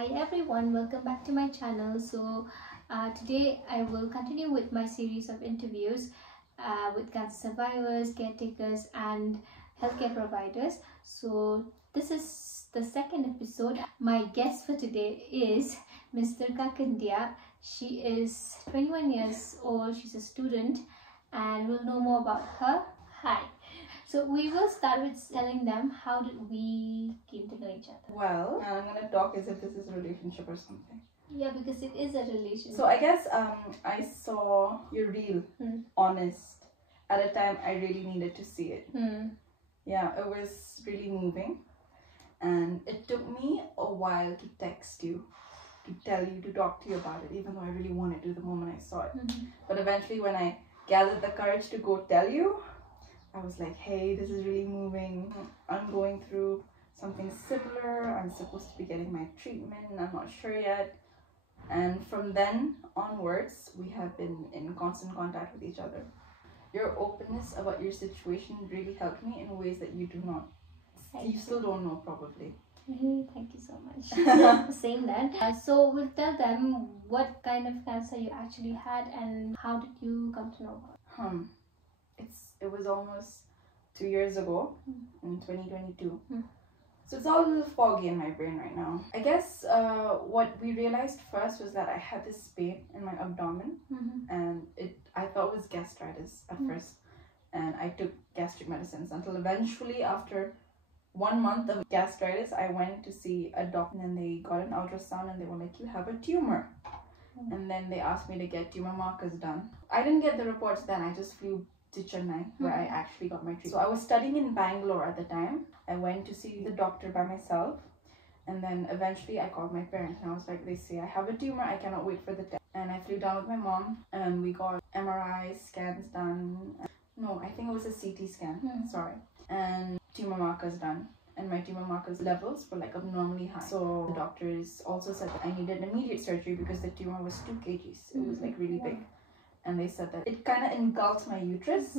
Hi everyone, welcome back to my channel. Today I will continue with my series of interviews with cancer survivors, caretakers and healthcare providers. So this is the second episode. My guest for today is Mr. Kakandia. She is 21 years old, she's a student, and we'll know more about her. Hi. So we will start with telling them how did we came to know each other. Well, I'm gonna talk as if this is a relationship or something. Yeah, because it is a relationship. So I guess I saw your reel, honest. At a time I really needed to see it. Yeah, it was really moving, and it took me a while to text you, to tell you, to talk to you about it, even though I really wanted to the moment I saw it. But eventually, when I gathered the courage to go tell you, I was like, hey, this is really moving. I'm going through something similar. I'm supposed to be getting my treatment. I'm not sure yet. And from then onwards, we have been in constant contact with each other. Your openness about your situation really helped me in ways that you do not. You still don't know, probably. Thank you so much for saying that. So we'll tell them what kind of cancer you actually had and how did you come to know about it? It was almost 2 years ago, in 2022. So it's all a little foggy in my brain right now. I guess what we realized first was that I had this pain in my abdomen, and I thought it was gastritis at first, and I took gastric medicines until eventually, after 1 month of gastritis, I went to see a doctor, and they got an ultrasound and they were like, you have a tumor. And then they asked me to get tumor markers done. I didn't get the reports then, I just flew to Chennai, where I actually got my treatment. So I was studying in Bangalore at the time. I went to see the doctor by myself, and then eventually I called my parents and I was like, they say I have a tumor, I cannot wait for the test. And I flew down with my mom and we got MRI scans done. No, I think it was a CT scan, sorry. And tumor markers done. And my tumor markers levels were like abnormally high. So the doctors also said that I needed immediate surgery because the tumor was 2 kgs. It was like really big. And they said that it kind of engulfed my uterus.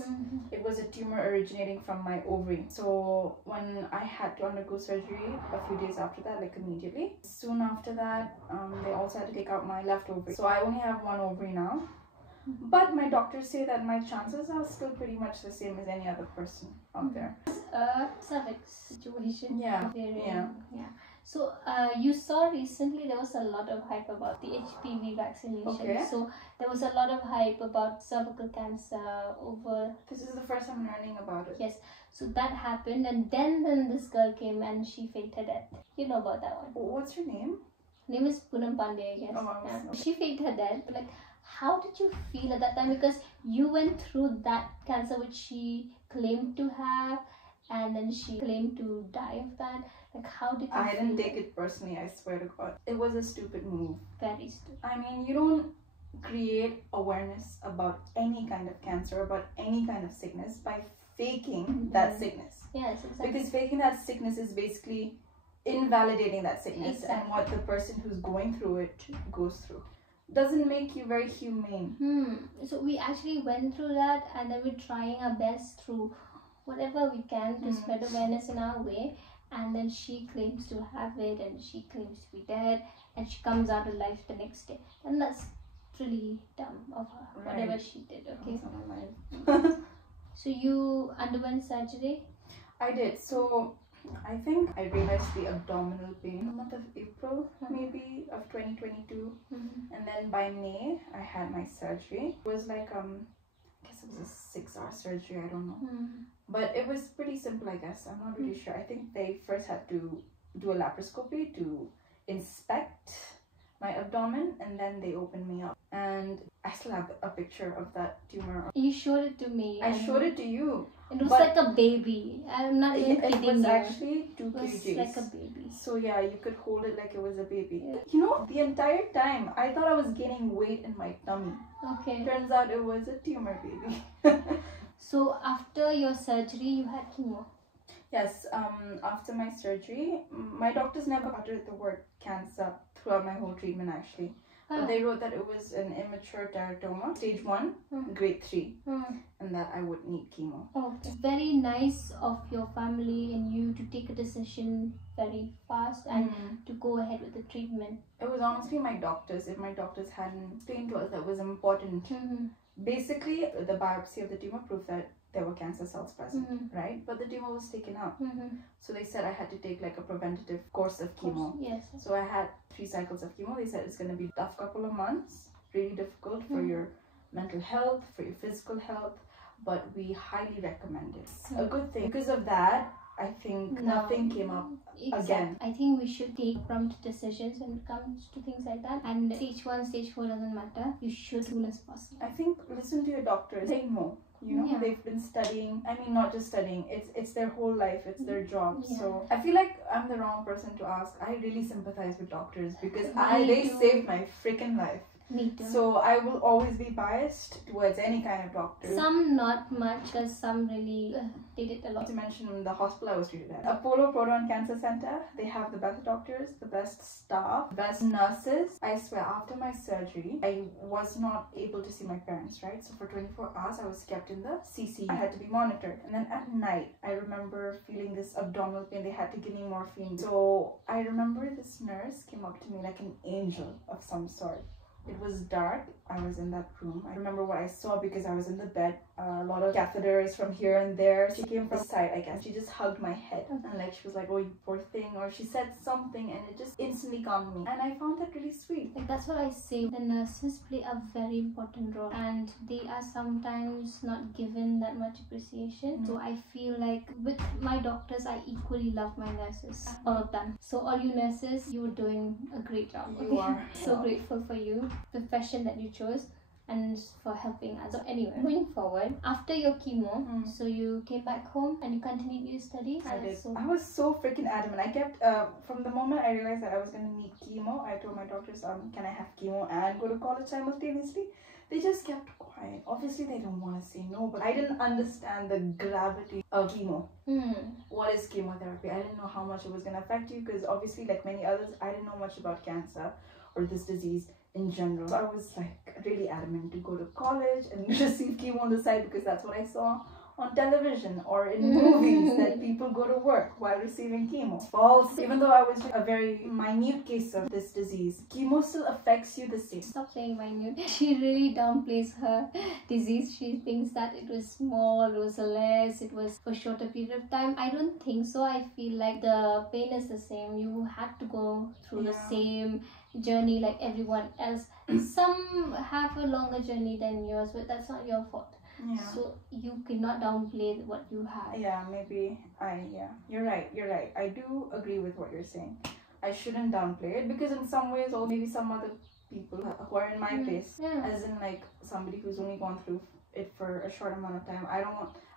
It was a tumor originating from my ovary. So when I had to undergo surgery a few days after that, like immediately. Soon after that, they also had to take out my left ovary. So I only have 1 ovary now. But my doctors say that my chances are still pretty much the same as any other person out there. Cervix situation. Yeah. So you saw recently there was a lot of hype about the HPV vaccination. Okay. So there was a lot of hype about cervical cancer over. This is the first time learning about it. Yes. So that happened, and then this girl came and she faked her death. You know about that one. What's her name? Her name is Poonam Pandey, I guess. Oh, She faked her death. But like, how did you feel at that time? Because you went through that cancer which she claimed to have, and then she claimed to die of that. Like, how did you I didn't take it personally, I swear to God. It was a stupid move. Very stupid. I mean, you don't create awareness about any kind of cancer, about any kind of sickness by faking that sickness. Yes, exactly. Because faking that sickness is basically invalidating that sickness and what the person who's going through it goes through. Doesn't make you very humane. So we actually went through that, and then we're trying our best through whatever we can to spread awareness in our way. And then she claims to have it, and she claims to be dead, and she comes out alive the next day. And that's really dumb of her, whatever she did, okay? So you underwent surgery? I did. So I think I realized the abdominal pain in the month of April, maybe, of 2022. And then by May, I had my surgery. It was like, I guess it was a 6-hour surgery, I don't know. But it was pretty simple, I guess. I'm not really sure. I think they first had to do a laparoscopy to inspect my abdomen, and then they opened me up. And I still have a picture of that tumor. You showed it to me. I showed it to you. It was like a baby. I'm not even kidding. It was actually 2 kgs. It was like a baby. So yeah, you could hold it like it was a baby. You know, the entire time I thought I was gaining weight in my tummy. Okay. Turns out it was a tumor baby. So after your surgery, you had chemo? Yes, after my surgery, my doctors never uttered the word cancer throughout my whole treatment actually. But they wrote that it was an immature teratoma, stage 1, grade 3, and that I would need chemo. Oh, it's very nice of your family and you to take a decision very fast and to go ahead with the treatment. It was honestly my doctors. If my doctors hadn't explained to us that was important. Basically, the biopsy of the tumor proved that there were cancer cells present, right? But the tumor was taken out. So they said I had to take like a preventative course of chemo. Yes. So I had 3 cycles of chemo. They said it's going to be a tough couple of months, really difficult for your mental health, for your physical health, but we highly recommend it. It's a good thing. Because of that, I think nothing came up again. I think we should take prompt decisions when it comes to things like that. And stage 1, stage 4 doesn't matter. You should as soon as possible. I think listen to your doctors. Say no. You know, they've been studying. I mean, not just studying. It's their whole life. It's their job. So I feel like I'm the wrong person to ask. I really sympathize with doctors because they saved my freaking life. Me too. So I will always be biased towards any kind of doctor. Some not much, because some really did it a lot. To mention the hospital I was treated at, Apollo Proton Cancer Center. They have the best doctors, the best staff, best nurses. I swear, after my surgery, I was not able to see my parents, right? So for 24 hours, I was kept in the CC. I had to be monitored. And then at night, I remember feeling this abdominal pain. They had to give me morphine. So I remember this nurse came up to me like an angel of some sort. It was dark. I was in that room. I remember what I saw because I was in the bed. A lot of catheters from here and there. She came from the side, I guess. She just hugged my head and like she was like, "Oh, you poor thing," or she said something and it just instantly calmed me. And I found that really sweet. Like that's what I say. The nurses play a very important role, and they are sometimes not given that much appreciation. So I feel like with my doctors, I equally love my nurses, all of them. So all you nurses, you're doing a great job. You are. So grateful for you, the profession that you chose, and for helping us. So anyway, going forward, after your chemo, so you came back home and you continued your studies? I did. I was so freaking adamant. I kept, from the moment I realized that I was going to need chemo, I told my doctors, can I have chemo and go to college simultaneously? They just kept quiet. Obviously, they don't want to say no, but I didn't understand the gravity of chemo. What is chemotherapy? I didn't know how much it was going to affect you because obviously, like many others, I didn't know much about cancer or this disease in general. So I was like really adamant to go to college and receive chemo on the side because that's what I saw on television or in movies, that people go to work while receiving chemo. False. Even though I was a very minute case of this disease, chemo still affects you the same. Stop saying minute. She really downplays her disease. She thinks that it was small, it was less, it was for a shorter period of time. I don't think so. I feel like the pain is the same. You had to go through the same journey like everyone else. Some have a longer journey than yours, but that's not your fault. So you cannot downplay what you have. You're right. I do agree with what you're saying. I shouldn't downplay it because in some ways, or maybe some other people who are in my place, as in like somebody who's only gone through it for a short amount of time,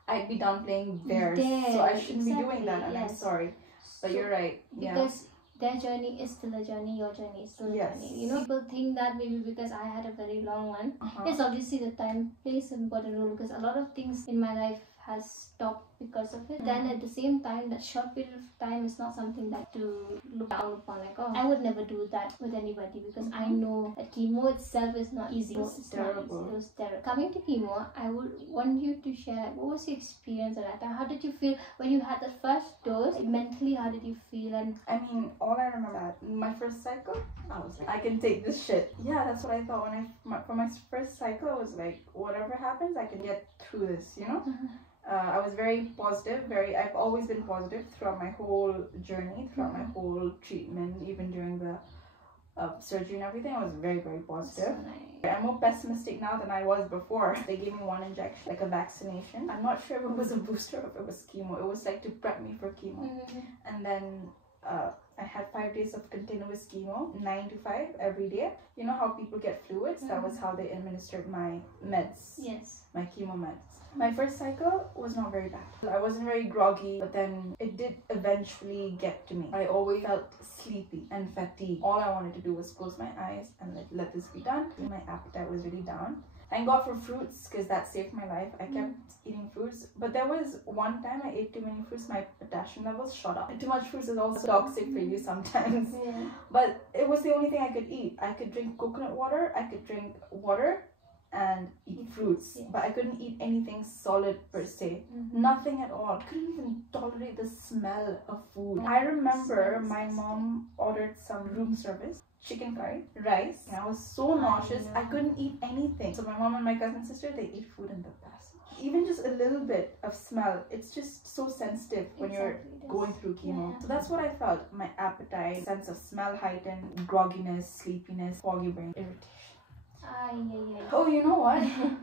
I'd be downplaying theirs. So I shouldn't be doing that, and I'm sorry. But you're right. Because their journey is still a journey, your journey is still a journey. You know, people think that maybe because I had a very long one. Yes, obviously the time plays an important role because a lot of things in my life has stopped because of it. Then at the same time, that short period of time is not something that to look down upon, like, oh, I would never do that with anybody because I know that chemo itself is not easy. It's terrible. It was terrible. Coming to chemo, I would want you to share, like, what was your experience at that time? How did you feel when you had the first dose? Mentally, how did you feel? And I mean, all I remember my first cycle, I was like, I can take this shit. Yeah, that's what I thought for my first cycle. I was like, whatever happens, I can get through this, you know. I was very positive. I've always been positive throughout my whole journey, throughout my whole treatment, even during the surgery and everything. I was very, very positive. So nice. I'm more pessimistic now than I was before. They gave me one injection, like a vaccination. I'm not sure if it was a booster or if it was chemo. It was like to prep me for chemo. And then I had 5 days of continuous chemo, 9 to 5 every day. You know how people get fluids? That was how they administered my meds. Yes. My chemo meds. My first cycle was not very bad. I wasn't very groggy, but then it did eventually get to me. I always felt sleepy and fatigued. All I wanted to do was close my eyes and let this be done. My appetite was really down. Thank God for fruits, because that saved my life. I kept eating fruits. But there was one time I ate too many fruits, my potassium levels shot up. Too much fruits is also toxic for you sometimes. Yeah. But it was the only thing I could eat. I could drink coconut water, I could drink water and eat fruits. Yes. But I couldn't eat anything solid per se. Nothing at all. I couldn't even tolerate the smell of food. I remember my mom ordered some room service, chicken curry, rice, and I was so nauseous I couldn't eat anything. So my mom and my cousin and sister, they eat food in the passage. Even just a little bit of smell, it's just so sensitive when you're going through chemo. Yeah. So that's what I felt. My appetite, sense of smell heightened, grogginess, sleepiness, foggy brain, irritation. Oh, you know what?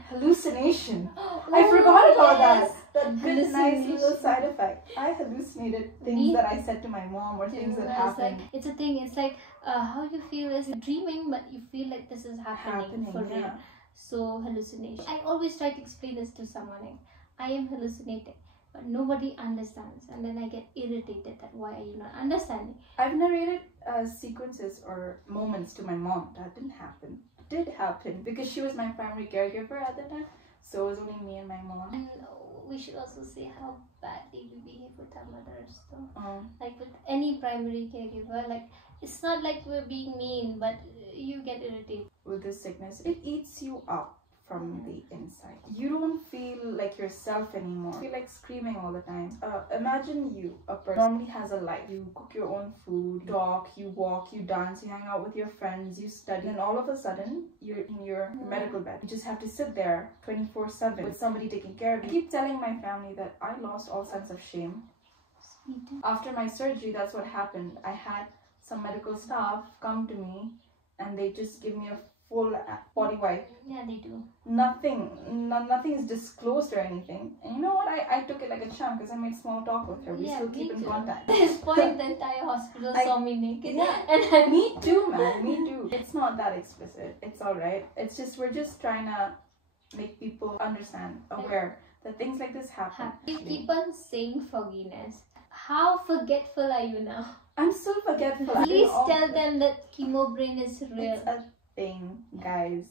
Hallucination. I forgot about that. That good, nice little side effect. I hallucinated things that I said to my mom or things that happened. Like, it's a thing. It's like how you feel is dreaming, but you feel like this is happening for real. So hallucination. I always try to explain this to someone. Like, I am hallucinating, but nobody understands, and then I get irritated that why are you not understanding? I've narrated sequences or moments to my mom. That didn't happen. Did happen because she was my primary caregiver at the time, so it was only me and my mom. And we should also say how badly we behave with our mothers though. Like with any primary caregiver, like it's not like we're being mean, but you get irritated. With this sickness, it eats you up from the inside. You don't feel like yourself anymore. You feel like screaming all the time. Imagine you, a person normally has a life. You cook your own food, you talk, you walk, you dance, you hang out with your friends, you study, and all of a sudden you're in your medical bed. You just have to sit there 24/7 with somebody taking care of you. I keep telling my family that I lost all sense of shame. After my surgery, that's what happened. I had some medical staff come to me and they just give me a full body wipe. Yeah, they do. Nothing is disclosed or anything. And you know what? I took it like a champ because I made small talk with her. We still keep in contact. At this point, the entire hospital saw me naked. Yeah, and me too, man. Me too. It's not that explicit. It's alright. It's just we're just trying to make people understand, aware that things like this happen. You keep on saying fogginess. How forgetful are you now? I'm so forgetful. Please tell them that chemo brain is real. It's a thing, guys.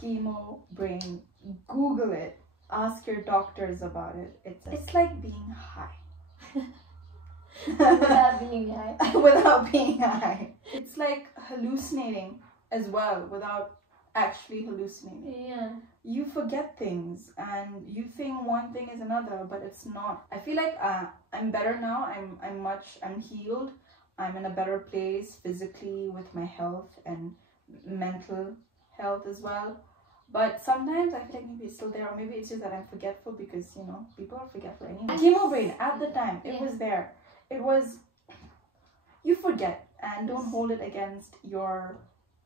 Chemo brain. Google it. Ask your doctors about it. It's like being high. Without being high. Without being high. It's like hallucinating as well without actually hallucinating. Yeah. You forget things and you think one thing is another, but it's not. I feel like I'm better now. I'm healed. I'm in a better place physically with my health and mental health as well. But sometimes I feel like maybe it's still there, or maybe it's just that I'm forgetful because, you know, people are forgetful anyway. Chemo brain, at the time, it was there. It was, you forget and don't hold it against your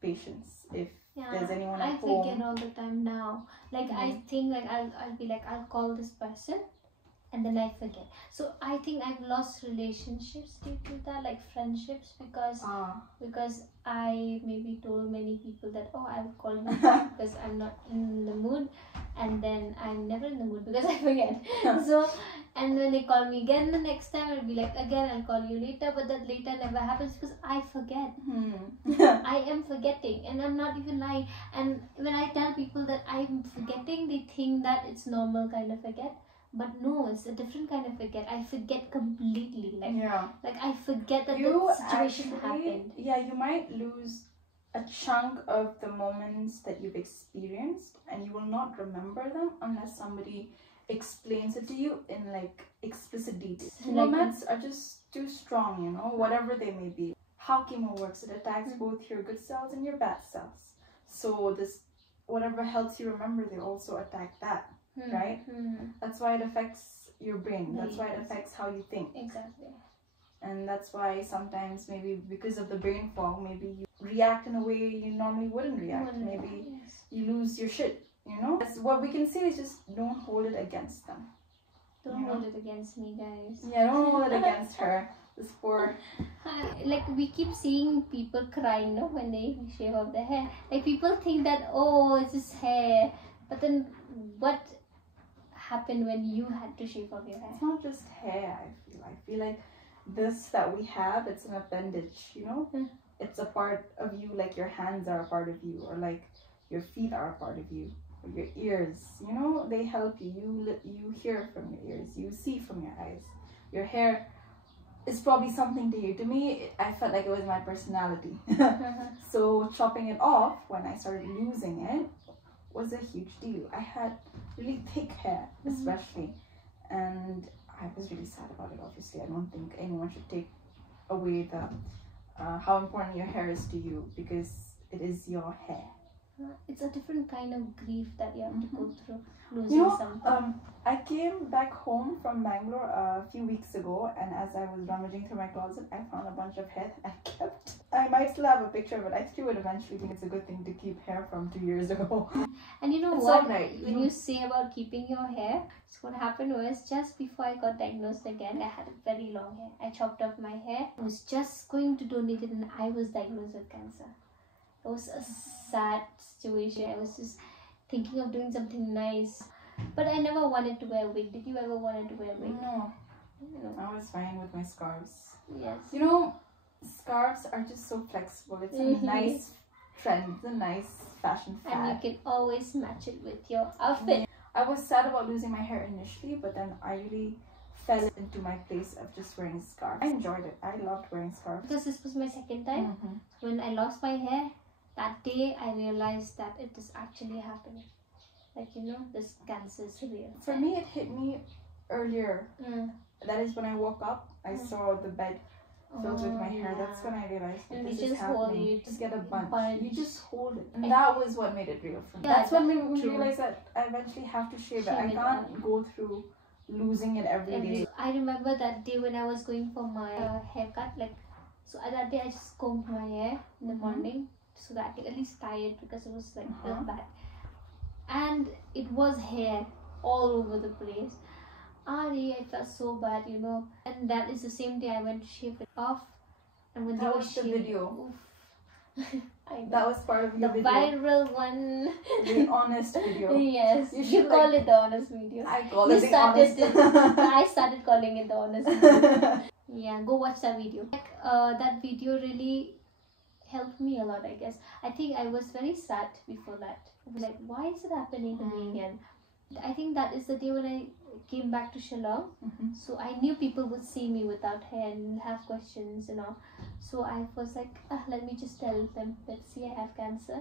patients if there's anyone at home. I forget all the time now. Like I think like I'll be like, I'll call this person and then I forget. So I think I've lost relationships due to that, like friendships, because I maybe told many people that, oh, I'll call you back because I'm not in the mood, and then I'm never in the mood because I forget. So, and when they call me again the next time, I'll be like, again, I'll call you later, but that later never happens because I forget. I am forgetting, and I'm not even lying. And when I tell people that I'm forgetting, they think that it's normal kind of forget. But no, it's a different kind of forget. I forget completely. Like I forget that the situation happened. Yeah, you might lose a chunk of the moments that you've experienced, and you will not remember them unless somebody explains it to you in like explicit detail. Moments are just too strong, you know, whatever they may be. How chemo works, it attacks both your good cells and your bad cells. So this, whatever helps you remember, they also attack that. Right? That's why it affects your brain. That's why it affects how you think. Exactly. And that's why sometimes maybe because of the brain fog, maybe you react in a way you normally wouldn't react. Maybe you lose your shit, you know? That's what we can say is just don't hold it against them. Don't hold it against me, guys. Yeah, don't hold it against her. This poor... like we keep seeing people crying, no, when they shave off their hair. Like people think that, oh, it's just hair. But then what happened when you had to shave off your hair? It's not just hair, I feel like this that we have, it's an appendage, you know? It's a part of you, like your hands are a part of you, or like your feet are a part of you. your ears, you know, they help you. You hear from your ears, you see from your eyes. Your hair is probably something to you. To me, I felt like it was my personality. So chopping it off when I started losing it was a huge deal. I had really thick hair, especially, and I was really sad about it. Obviously, I don't think anyone should take away the how important your hair is to you, because it is your hair. It's a different kind of grief that you have to go through, losing You know, something. I came back home from Bangalore a few weeks ago, and as I was rummaging through my closet, I found a bunch of hair that I kept. I might still have a picture of it. I threw it eventually. I think it's a good thing to keep hair from 2 years ago. And you know It's what? alright. When you say about keeping your hair, so what happened was, just before I got diagnosed again, I had a very long hair. I chopped off my hair. I was just going to donate it, and I was diagnosed with cancer. It was a sad situation. I was just thinking of doing something nice, but I never wanted to wear a wig. Did you ever wanted to wear a wig? No, No. I was fine with my scarves. Yes. You know, scarves are just so flexible. It's a nice trend. It's a nice fashion fad. And you can always match it with your outfit. I was sad about losing my hair initially, but then I really fell into my place of just wearing a scarf. I enjoyed it. I loved wearing scarves. Because this was my second time. When I lost my hair, that day I realized that it is actually happening. Like, you know, this cancer is real. For me, it hit me earlier. That is when I woke up. I saw the bed filled with my hair. That's when I realized that And this you is just hold happening. it. Just get a bunch. Bunch. You just hold it. And that was what made it real for me. Yeah, That's when we true. realized that I eventually have to shave it. I Shave it can't go through losing it every day. I remember that day when I was going for my haircut. Like, so that day I just combed my hair in the morning, so that I could at least tie it, because it was like real bad. And it was hair all over the place. I felt so bad, you know. And that is the same day I went to shave it off. And when That they was the shaving, video. I know. That was part of your The video. viral one. The honest video. Yes, You you should, call like- it the honest video. I call You it the started honest. I started calling it the honest video. Yeah, go watch that video. Like, that video really helped me a lot, I guess. I think I was very sad before that. I was like, why is it happening to me again? I think that is the day when I came back to Shillong. So I knew people would see me without hair and have questions and all. So I was like, let me just tell them, let's see, I have cancer,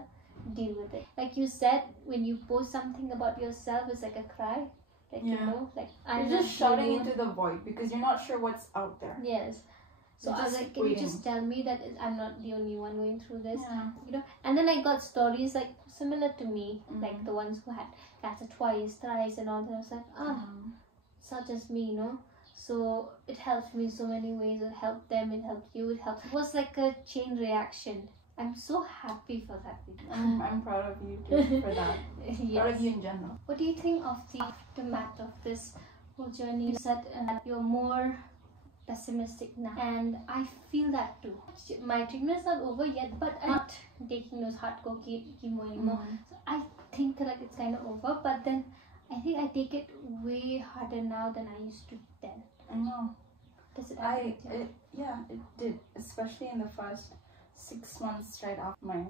deal with it. Like you said, when you post something about yourself, it's like a cry. Like, you know, like I'm You're just shouting alone. into the void because you're not sure what's out there. Yes. So You're I was just like, can you waiting. just tell me that I'm not the only one going through this? Yeah. You know, and then I got stories like similar to me, like the ones who had cancer twice, thrice, and all that. I was like, such as me, you know. So it helped me so many ways. It helped them. It helped you. It was like a chain reaction. I'm so happy for that video. I'm proud of you too for that. Proud of you in general. What do you think of the aftermath of this whole journey? You said that you're more pessimistic now, and I feel that too. My treatment is not over yet, but I'm not taking those hardcore chemo anymore. So I think like it's kind of over, but then I think I take it way harder now than I used to then. I know. Does it happen to you? It did, especially in the first 6 months right after my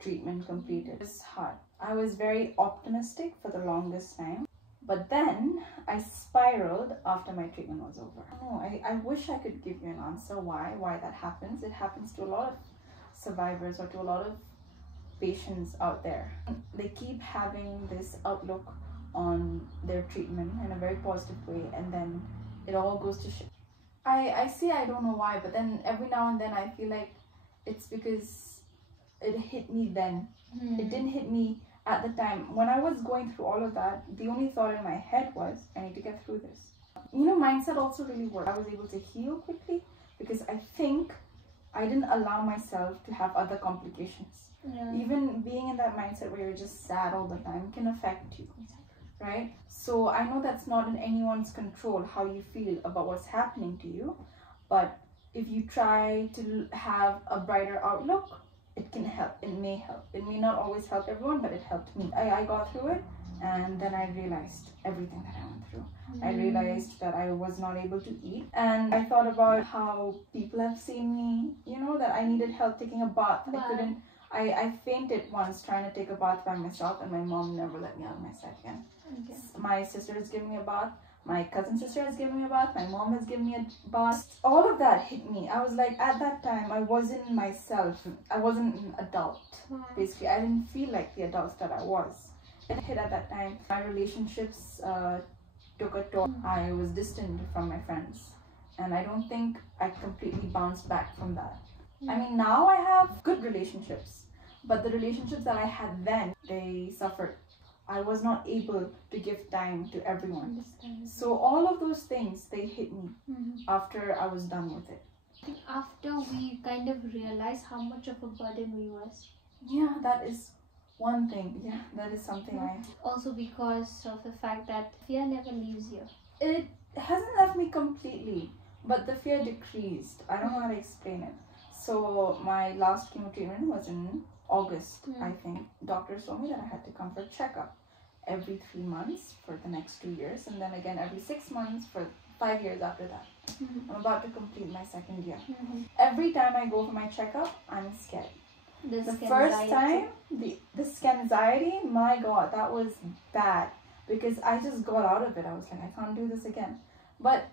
treatment completed. It was hard. I was very optimistic for the longest time, but then I spiraled after my treatment was over. I wish I could give you an answer why that happens. It happens to a lot of survivors or to a lot of patients out there. They keep having this outlook on their treatment in a very positive way, and then it all goes to shit. I say I don't know why, but then every now and then I feel like it's because it hit me then. It didn't hit me at the time. When I was going through all of that, the only thought in my head was, I need to get through this. You know, mindset also really worked. I was able to heal quickly because I think I didn't allow myself to have other complications. Even being in that mindset where you're just sad all the time can affect you. Right? So I know that's not in anyone's control how you feel about what's happening to you, but if you try to have a brighter outlook, it can help. It may help. It may not always help everyone, but it helped me. I got through it, and then I realized everything that I went through. I realized that I was not able to eat, and I thought about how people have seen me, you know, that I needed help taking a bath. I fainted once trying to take a bath by myself, and my mom never let me out of my sight again. Okay. My sister has given me a bath. My cousin sister has given me a bath. My mom has given me a bath. All of that hit me. I was like, at that time, I wasn't myself. I wasn't an adult. Basically, I didn't feel like the adult that I was. It hit at that time. My relationships took a toll. I was distant from my friends. And I don't think I completely bounced back from that. I mean, now I have good relationships. But the relationships that I had then, they suffered. I was not able to give time to everyone. So all of those things, they hit me after I was done with it. I think after we kind of realized how much of a burden we was. Yeah, that is one thing. Yeah, that is something Also because of the fact that fear never leaves you. It hasn't left me completely, but the fear decreased. I don't know how to explain it. So my last chemo treatment was in August, I think. Doctors told me that I had to come for a checkup every 3 months for the next 2 years, and then again every 6 months for 5 years after that. I'm about to complete my second year. Every time I go for my checkup, I'm scared. The first time, the anxiety, my God, that was bad, because I just got out of it. I was like, I can't do this again. But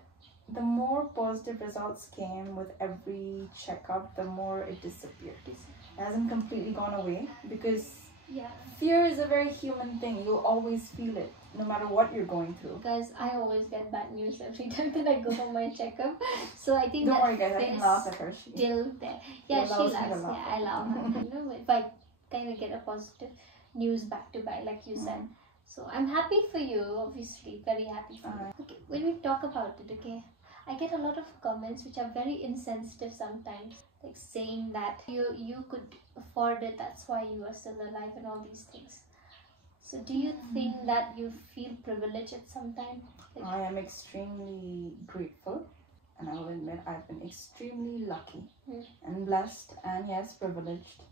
the more positive results came with every checkup, the more it disappeared. It hasn't completely gone away, because fear is a very human thing. You'll always feel it, no matter what you're going through. Because I always get bad news every time that I go for my checkup. So I think don't worry, guys. I can laugh at her. Still there. Yeah, she laughs. Yeah, I love her. You know, if I kind of get a positive news back to back, like you said. So I'm happy for you. Obviously, very happy for you. Okay, when we talk about it, okay, I get a lot of comments which are very insensitive sometimes, like saying that you could afford it, that's why you are still alive, and all these things. So do you think that you feel privileged at some time? Like, I am extremely grateful, and I will admit I've been extremely lucky and blessed, and yes, privileged.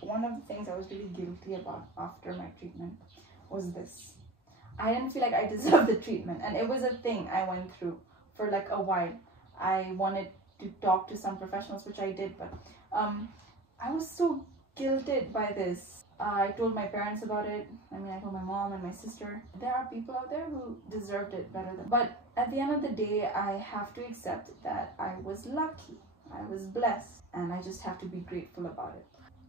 One of the things I was really guilty about after my treatment was this. I didn't feel like I deserved the treatment, and it was a thing I went through for like a while. I wanted to talk to some professionals, which I did, but I was so guilted by this. I told my parents about it. I mean, I told my mom and my sister. There are people out there who deserved it better than. But at the end of the day, I have to accept that I was lucky. I was blessed, and I just have to be grateful about it.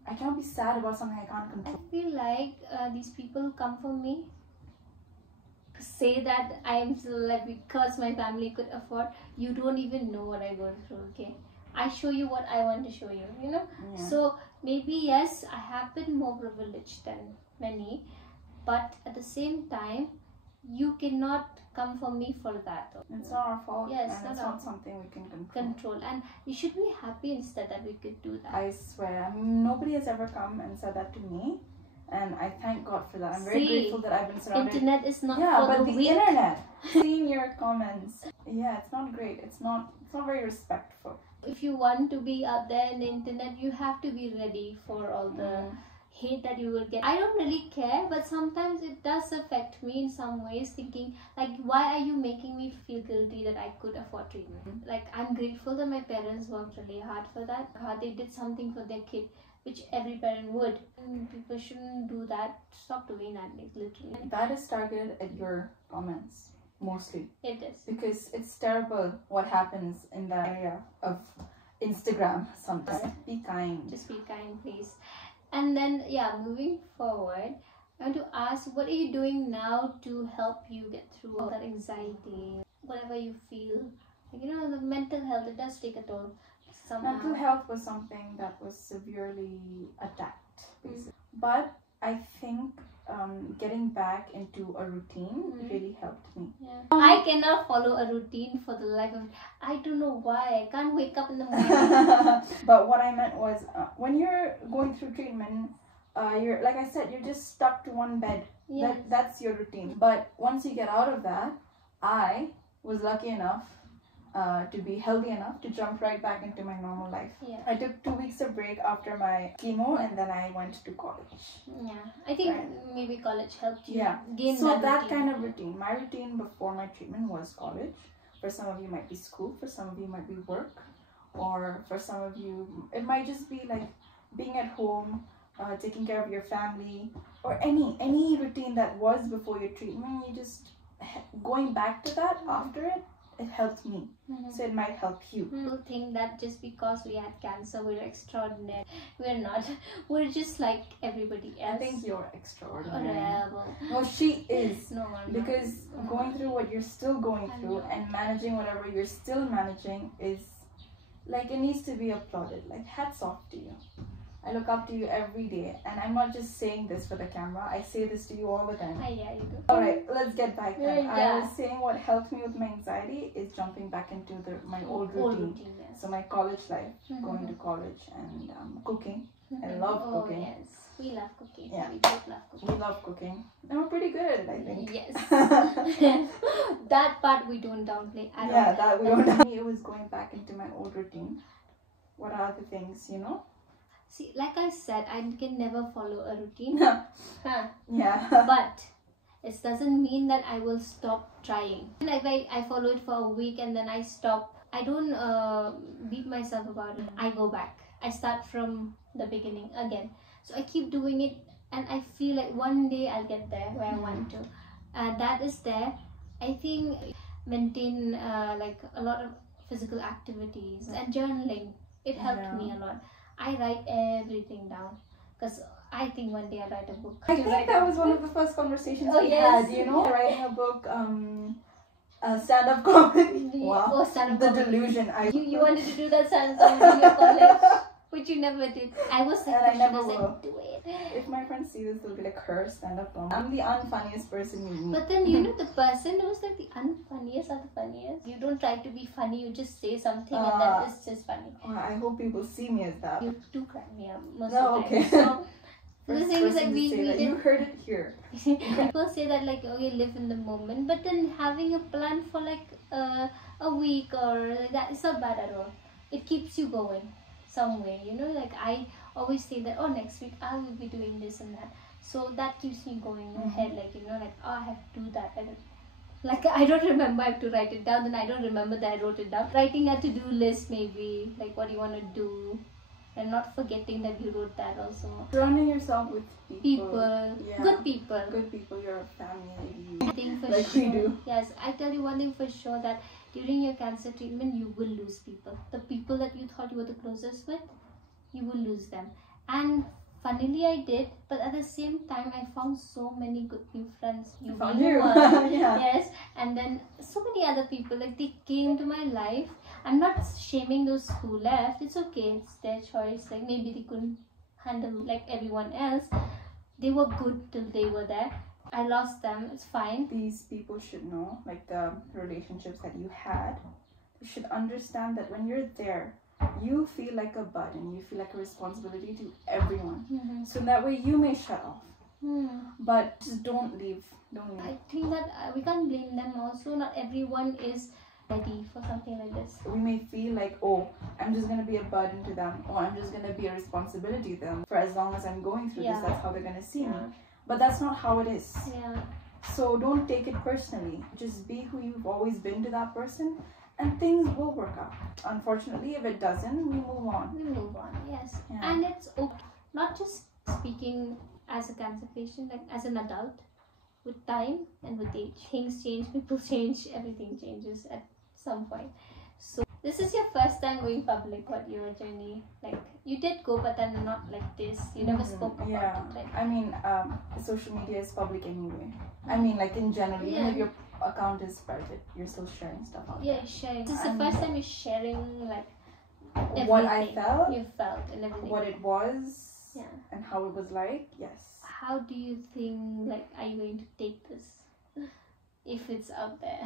I can't be sad about something I can't control. I feel like these people who come for me say that I am still alive because my family could afford. You don't even know what I go through, okay? I show you what I want to show you, you know? So maybe yes, I have been more privileged than many, but at the same time, you cannot come for me for that. It's not our fault. Yes, and it's not something we can control. And you should be happy instead that we could do that. I swear, I mean, nobody has ever come and said that to me, and I thank God for that. I'm very grateful that I've been surrounded. Internet is not for the weak. Internet. Seeing your comments, it's not great. It's not very respectful. If you want to be out there in the internet, you have to be ready for all the hate that you will get. I don't really care, but sometimes it does affect me in some ways, thinking like, why are you making me feel guilty that I could afford treatment? Like, I'm grateful that my parents worked really hard for that. They did something for their kid, which every parent would. People shouldn't do that. Stop doing that, like, literally. That is targeted at your comments. Mostly. It is. Because it's terrible what happens in that area of Instagram sometimes. Be kind. Just be kind, please. And then, moving forward, I want to ask, what are you doing now to help you get through all that anxiety, whatever you feel? Like, you know, the mental health, it does take a toll somehow. Mental health was something that was severely attacked, basically. But I think getting back into a routine really helped me. I cannot follow a routine for the life of it. I don't know why. I can't wake up in the morning. But what I meant was, when you're going through treatment, you're, like I said, you're just stuck to one bed. That's your routine. But once you get out of that, I was lucky enough to be healthy enough to jump right back into my normal life. I took 2 weeks of break after my chemo, and then I went to college. I think maybe college helped you gain so that routine. kind of routine. My routine before my treatment was college. For some of you, it might be school. For some of you, it might be work. Or for some of you, it might just be like being at home, taking care of your family, or any routine that was before your treatment, you just going back to that after it helped me. So it might help you. People think that just because we had cancer we're extraordinary. We're not. We're just like everybody else. I think you're extraordinary. Horrible. No, she is. No, I'm because not. going through what you're still going through and managing whatever you're still managing is like, it needs to be applauded. Like, hats off to you. I look up to you every day, and I'm not just saying this for the camera. I say this to you all the time. Yeah, you do. Alright, let's get back then. Yeah. I was saying what helped me with my anxiety is jumping back into my old routine. Yes. So my college life, going to college, and cooking. I love cooking. Yes, we love cooking. Yeah. We both love cooking. We love cooking. And we're pretty good at it, I think. Yes. That part we don't downplay at all. Yeah, that we don't. It was going back into my old routine. What are the things, you know? See, like I said, I can never follow a routine. Yeah. But it doesn't mean that I will stop trying. Like I follow it for a week and then I stop. I don't beat myself about it. I go back. I start from the beginning again. So I keep doing it, and I feel like one day I'll get there where I want to. That is there. I think maintain like a lot of physical activities and journaling. It helped me a lot. I write everything down because I think one day I'll write a book. I think that was one of the first conversations we had, you know, writing a book, stand-up comedy. Wow. Oh, stand-up the comedy. delusion. You wanted to do that stand-up comedy in your college, which you never did. I was like, and I never will. will. Do it. If my friends see this, they'll be like, her stand-up comedy. I'm the unfunniest person you meet. But then, you know, the person who's like the unfunniest are the funniest. You don't try to be funny, you just say something and then it's just funny. I hope people see me as that. You do crack me up most No, of the okay. time. So, the First thing is like person to say that. You heard it here. People say that like, okay, live in the moment, but then having a plan for like a week or like that is not bad at all. It keeps you going somewhere, you know. Like I always say that, oh, next week I will be doing this and that, so that keeps me going ahead. Like, you know, like, oh, I have to do that. Like I don't remember, I have to write it down, then I don't remember that I wrote it down. Writing a to-do list, maybe like what you want to do, and not forgetting that you wrote that also. Surrounding yourself with people. Yeah. Good people. Good people, your family. I think for like sure. We do. Yes, I tell you one thing for sure, that during your cancer treatment, you will lose people. The people that you thought you were the closest with, you will lose them. And funnily, I did, but at the same time, I found so many good new friends. You found you. Yeah. Yes, and then so many other people, like they came to my life. I'm not shaming those who left. It's okay. It's their choice. Like maybe they couldn't handle like everyone else. They were good till they were there. I lost them. It's fine. These people should know, like the relationships that you had, you should understand that when you're there, you feel like a burden. You feel like a responsibility to everyone. So that way you may shut off. But just don't leave. Don't leave. I think that we can't blame them also. Not everyone is ready for something like this. We may feel like, oh, I'm just going to be a burden to them, or I'm just going to be a responsibility to them for as long as I'm going through this. That's how they're going to see me. But that's not how it is. So don't take it personally. Just be who you've always been to that person, and things will work out. Unfortunately, if it doesn't, we move on. We move on, yes. And it's okay. Not just speaking as a cancer patient, like as an adult. With time and with age, things change, people change, everything changes at some point. So this is your first time going public. What your journey like? You did go, but then not like this. You never spoke about it. Right? I mean, social media is public anyway. I mean, like in general, even if your account is private, you're still sharing stuff out there. Yeah, sharing. This is the first time you're sharing like everything. What I felt. You felt and everything. What it was. And how it was like. Yes. How do you think, like, are you going to take this if it's out there?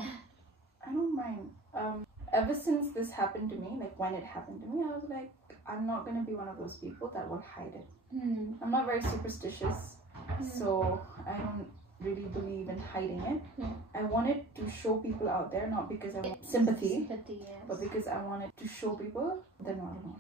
I don't mind. Ever since this happened to me, like when it happened to me, I was like, I'm not going to be one of those people that will hide it. I'm not very superstitious, so I don't really believe in hiding it. I wanted to show people out there, not because I want sympathy, but because I wanted to show people they're not alone.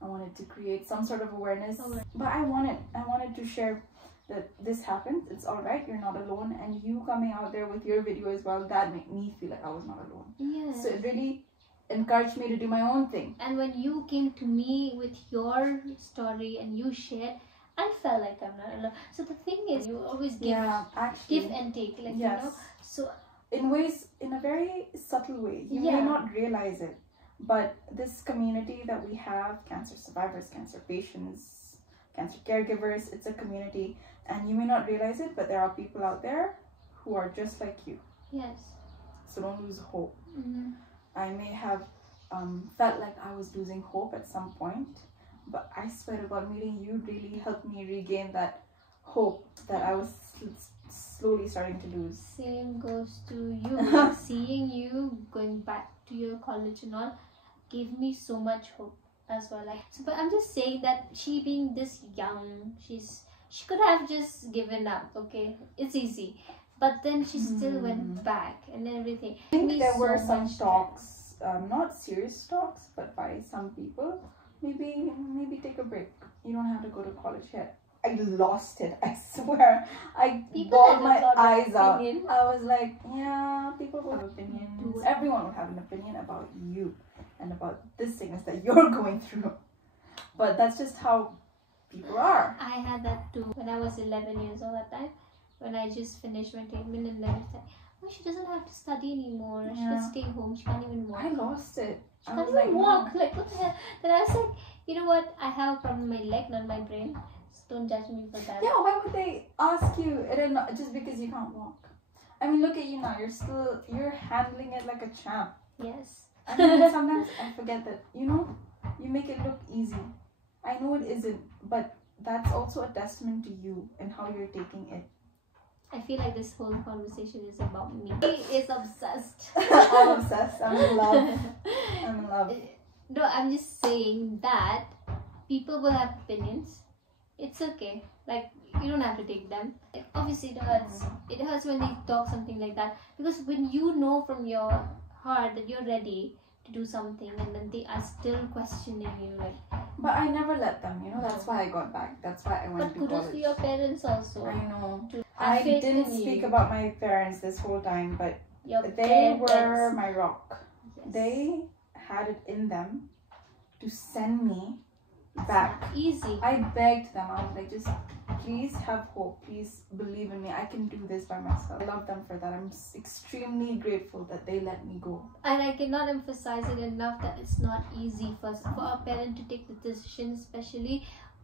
I wanted to create some sort of awareness, but I wanted to share that this happens, it's alright, you're not alone, and you coming out there with your video as well, that made me feel like I was not alone. So it really encouraged me to do my own thing. And when you came to me with your story and you shared, I felt like I'm not alone. So the thing is, you always give, actually, give and take, like yes. you know. So in ways, in a very subtle way, you may not realize it, but this community that we have, cancer survivors, cancer patients, cancer caregivers, it's a community, and you may not realize it, but there are people out there who are just like you. Yes. So don't lose hope. Mm-hmm. I may have felt like I was losing hope at some point, but I swear to God, meeting you really helped me regain that hope that I was slowly starting to lose. Same goes to you. Seeing you going back to your college and all gave me so much hope as well. Like, so, but I'm just saying that she being this young, she could have just given up. Okay, it's easy, but then she still went back and everything. I think there were some talks, not serious talks, but by some people, maybe take a break. You don't have to go to college yet. I lost it. I swear. I bawled my eyes out. I was like, yeah, people will have opinions. Everyone will have an opinion about you and about this sickness that you're going through. But that's just how people are. I had that too when I was 11 years old at that time. When I just finished my treatment and then I said, oh, she doesn't have to study anymore. She can stay home. She can't even walk. I lost it. She can't even walk. Like, what the hell? Then I was like, you know what? I have a problem with my leg, not my brain. Don't judge me for that. Yeah, why would they ask you just because you can't walk? I mean, look at you now. You're handling it like a champ. Yes. I mean, sometimes I forget that, you make it look easy. I know it isn't, but that's also a testament to you and how you're taking it. I feel like this whole conversation is about me. He is obsessed. I'm obsessed. I'm in love. I'm in love. No, I'm just saying that people will have opinions. It's okay. Like, you don't have to take them. Obviously, it hurts. It hurts when they talk something like that. Because when you know from your heart that you're ready to do something and then they are still questioning you, like... But I never let them, that's why I got back. That's why I went to college. But kudos to your parents also. I know. I didn't speak about my parents this whole time, but they were my rock. Yes. They had it in them to send me back. Easy. I begged them. I was like, just please have hope. Please believe in me. I can do this by myself. I love them for that. I'm extremely grateful that they let me go. And I cannot emphasize it enough that it's not easy for a parent to take the decision,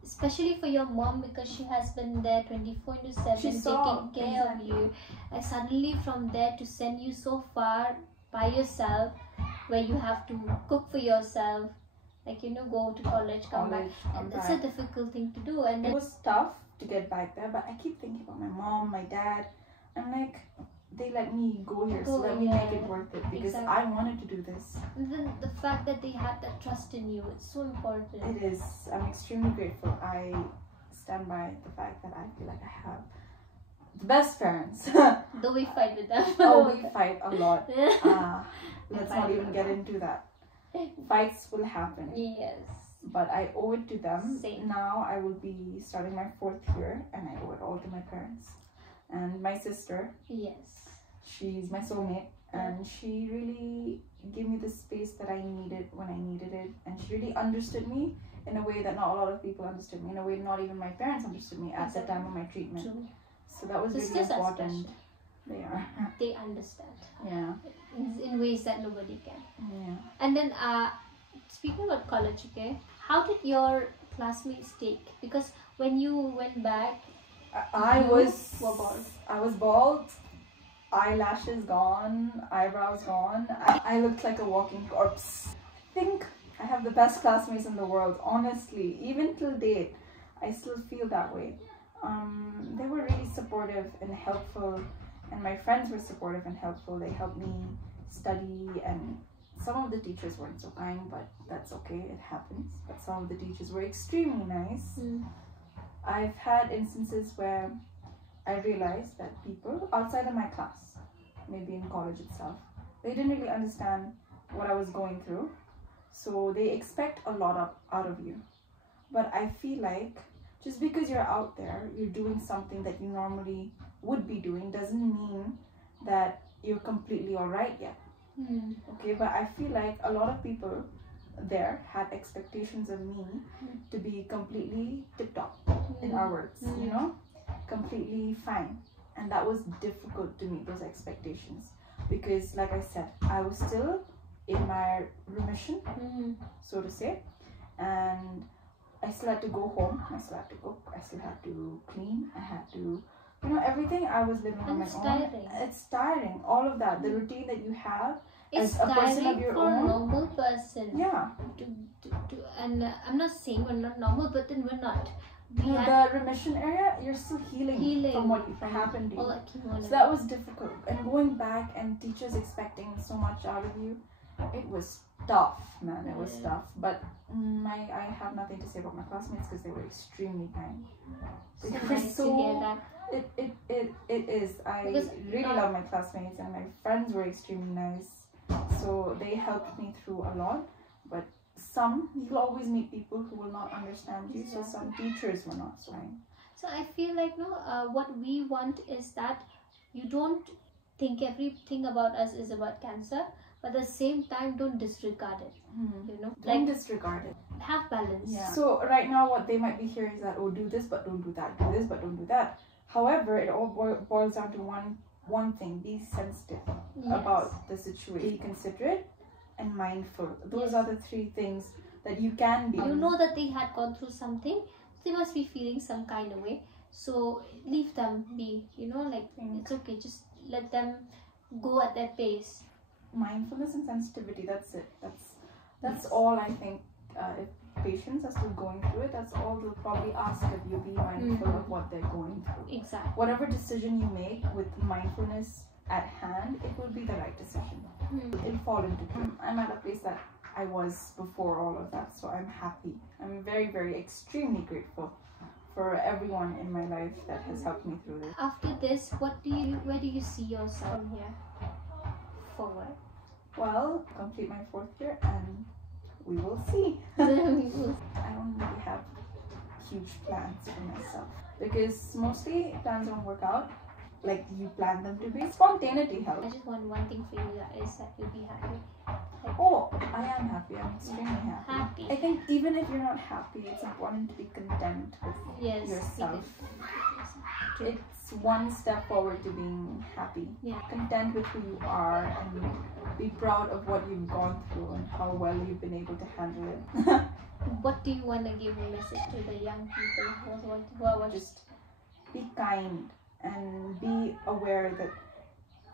especially for your mom, because she has been there 24/7 taking care of you. Like, suddenly from there to send you so far by yourself, where you have to cook for yourself, like, go to college, come back. It's a difficult thing to do. And it was tough to get back there, but I keep thinking about my mom, my dad. I'm like, they let me go here, so let me make it worth it, because I wanted to do this. And then the fact that they had that trust in you, it's so important. It is. I'm extremely grateful. I stand by the fact that I feel like I have the best parents. Though we fight with them. We fight a lot. Let's not even get into that. Fights will happen. Yes. But I owe it to them. Same. Now I will be starting my 4th year, and I owe it all to my parents. And my sister. Yes. She's my soulmate, and she really gave me the space that I needed when I needed it. And she really understood me in a way that not a lot of people understood me, in a way not even my parents understood me at the time of my treatment. True. So that was really important. They are. They understand. Yeah. In ways that nobody can. Yeah. And then, speaking about college, okay, how did your classmates take? Because when you went back, I was bald. I was bald, eyelashes gone, eyebrows gone. I looked like a walking corpse. I think I have the best classmates in the world, honestly. Even till date, I still feel that way. They were really supportive and helpful, and my friends were supportive and helpful. They helped me study, and some of the teachers weren't so kind, but that's okay, it happens. But some of the teachers were extremely nice. I've had instances where I realized that people outside of my class, maybe in college itself, they didn't really understand what I was going through. So they expect a lot out of you. But I feel like just because you're out there, you're doing something that you normally would be doing, doesn't mean that you're completely alright yet. Okay, but I feel like a lot of people there had expectations of me to be completely tip-top in afterwards, you know, completely fine. And that was difficult to meet those expectations because, like I said, I was still in my remission, so to say, and I still had to go home, I still had to cook, I still had to clean, I had to, you know, everything. I was living on my own. It's tiring, all of that, the routine that you have as a person of your own. It's tiring for a normal person. Yeah. And I'm not saying we're not normal, but then we're not. The remission area, you're still healing from what happened to you. So that was difficult. And going back and teachers expecting so much out of you, it was tough, man. It was tough. But I have nothing to say about my classmates because they were extremely kind. They were nice to hear that. It is. I really love my classmates, and my friends were extremely nice. So they helped me through a lot. But you'll always meet people who will not understand you. So some teachers were not fine. So I feel like what we want is that you don't think everything about us is about cancer, but at the same time don't disregard it. You know, don't disregard it. Have balance. Yeah. So right now what they might be hearing is that, oh, do this but don't do that, do this but don't do that. However, it all boils down to one thing: be sensitive about the situation, be considerate and mindful. Those are the three things that you can be. You know that they had gone through something, they must be feeling some kind of way, so leave them be, you know, like it's okay, just let them go at their pace. Mindfulness and sensitivity, that's it. That's all. I think if patients are still going through it, that's all they'll probably ask of you. Be mindful of what they're going through. Exactly. Whatever decision you make with mindfulness at hand, it will be the right decision. It'll fall into place. I'm at a place that I was before all of that, so I'm happy. I'm very, very extremely grateful for everyone in my life that has helped me through this. After this, where do you see yourself from here forward? Well, complete my 4th year and we will see. I don't really have huge plans for myself because mostly plans don't work out like you plan them to be. Spontaneity helps. I just want one thing for you, is that you'll be happy. Oh, I am happy. I'm extremely happy. I think even if you're not happy, it's important to be content with yourself. It's one step forward to being happy. Content with who you are and be proud of what you've gone through and how well you've been able to handle it. What do you want to give a message to the young people who are watching? Just be kind and be aware that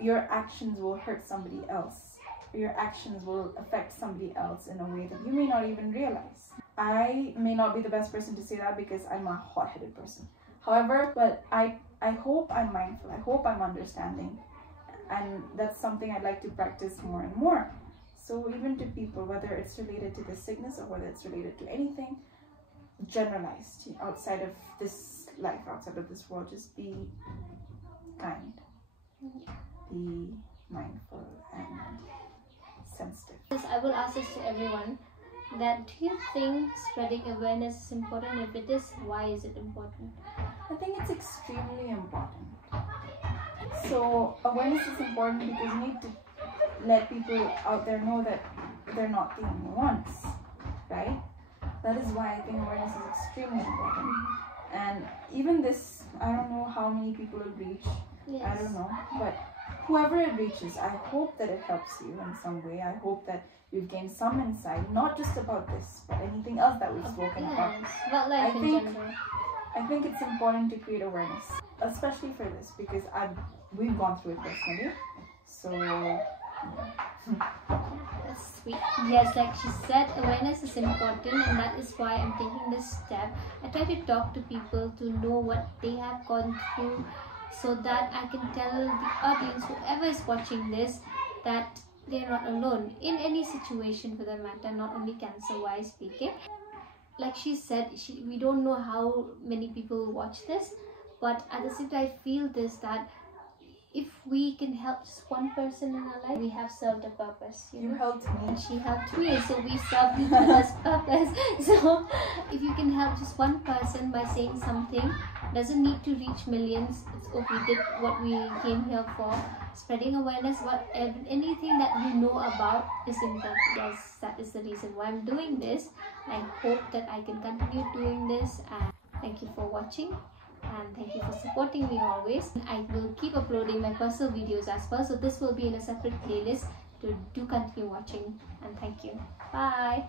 your actions will hurt somebody else. Your actions will affect somebody else in a way that you may not even realize. I may not be the best person to say that because I'm a hot-headed person. However, but I hope I'm mindful. I hope I'm understanding. And that's something I'd like to practice more and more. So even to people, whether it's related to this sickness or whether it's related to anything, generalized, outside of this life, outside of this world, just be kind. Be mindful and sensitive. I will ask this to everyone, that do you think spreading awareness is important? If it is, why is it important? I think it's extremely important. So awareness is important because you need to let people out there know that they're not the only ones, right? That is why I think awareness is extremely important. And even this, I don't know how many people it reach. I don't know, but whoever it reaches, I hope that it helps you in some way. I hope that you've gained some insight, not just about this, but anything else that we've spoken about. About life in general. I think it's important to create awareness, especially for this, because we've gone through it personally. So that's sweet. Yes, like she said, awareness is important, and that is why I'm taking this step. I try to talk to people to know what they have gone through, so that I can tell the audience, whoever is watching this, that they're not alone in any situation for that matter, not only cancer-wise speaking. Like she said, we don't know how many people will watch this, but at the same time I feel this, that if we can help just one person in our life, we have served a purpose. You helped me. And she helped me, so we served each other's purpose. So if you can help just one person by saying something, doesn't need to reach millions. It's okay, we did what we came here for. Spreading awareness about anything that you know about is important. Yes, that is the reason why I'm doing this. I hope that I can continue doing this, and Thank you for watching and thank you for supporting me always. I will keep uploading my personal videos as well, so this will be in a separate playlist to do continue watching, and thank you. Bye.